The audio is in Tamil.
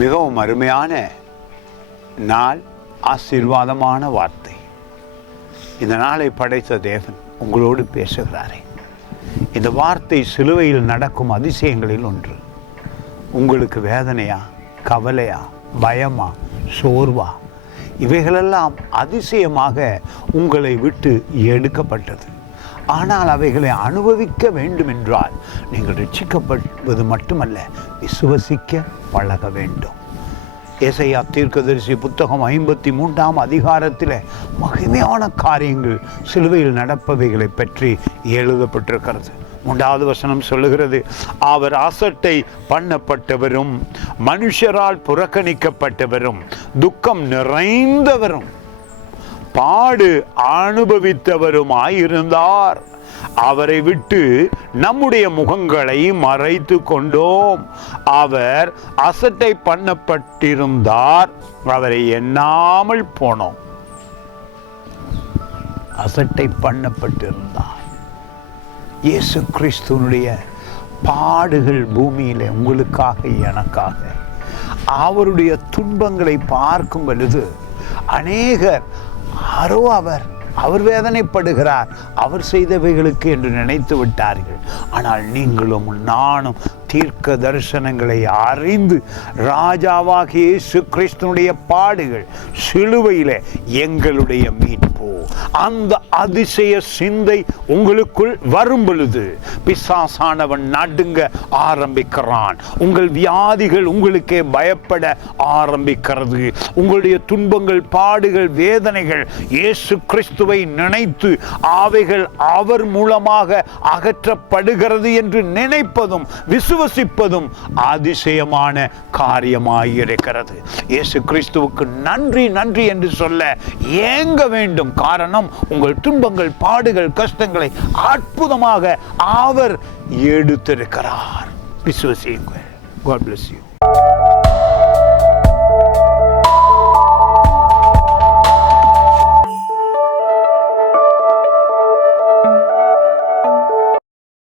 மிகவும் அருமையான நாள், ஆசீர்வாதமான வார்த்தை. இந்த நாளை படைத்த தேவன் உங்களோடு பேசுகிறாரே. இந்த வார்த்தை சிலுவையில் நடக்கும் அதிசயங்களில் ஒன்று. உங்களுக்கு வேதனையா, கவலையா, பயமா, சோர்வா, இவைகளெல்லாம் அதிசயமாக உங்களை விட்டு எடுக்கப்பட்டது. ஆனால் அவைகளை அனுபவிக்க வேண்டும் என்றால் நீங்கள் ரட்சிக்கப்படுவது மட்டுமல்ல, விசுவசிக்க பழக வேண்டும். ஏசாயா தீர்க்கதரிசி புத்தகம் 53ஆம் அதிகாரத்தில் மகிமையான காரியங்கள் சிலுவையில் நடப்பவைகளை பற்றி எழுதப்பட்டிருக்கிறது. 3வது வசனம் சொல்லுகிறது, அவர் அசட்டை பண்ணப்பட்டவரும் மனுஷரால் புறக்கணிக்கப்பட்டவரும் துக்கம் நிறைந்தவரும் பாடு அனுபவித்தவருமாயிருந்தார். அவரை விட்டு நம்முடைய முகங்களை மறைத்து கொண்டோம். அவர் அசட்டை பண்ணப்பட்டிருந்தார், அவரை எண்ணாமல் போனோம். அசட்டை பண்ணப்பட்டிருந்தார். இயேசு கிறிஸ்துவனுடைய பாடுகள் பூமியிலே உங்களுக்காக எனக்காக, அவருடைய துன்பங்களை பார்க்கும் பொழுது அநேகர் அவர் வேதனைப்படுகிறார், அவர் செய்தவைகளுக்கு என்று நினைத்து விட்டார்கள். ஆனால் நீங்களும் நானும் தீர்க்க தரிசனங்களை அறிந்து ராஜாவாகிய இயேசு கிறிஸ்துவனுடைய பாடுகள், சிலுவையிலே எங்களுடைய மீட்பு, அந்த அதிசய சிந்தை உங்களுக்குள் வரும் பொழுது பிசாசானவன் நடுங்க ஆரம்பிக்கிறான். உங்கள் வியாதிகள் உங்களுக்கே பயப்பட ஆரம்பிக்கிறது. உங்களுடைய துன்பங்கள், பாடுகள், வேதனைகள் இயேசு கிறிஸ்துவை நினைத்து அவைகள் அவர் மூலமாக அகற்றப்படுகிறது என்று நினைப்பதும் விசுவசிப்பதும் அதிசயமான காரியமாயிருக்கிறது. இயேசு கிறிஸ்துவுக்கு நன்றி நன்றி என்று சொல்ல ஏங்க வேண்டும். காரணம், உங்கள் துன்பங்கள், பாடுகள், கஷ்டங்களை அற்புதமாக அவர் எடுத்திருக்கிறார். விசுவசியுங்கள். God bless you.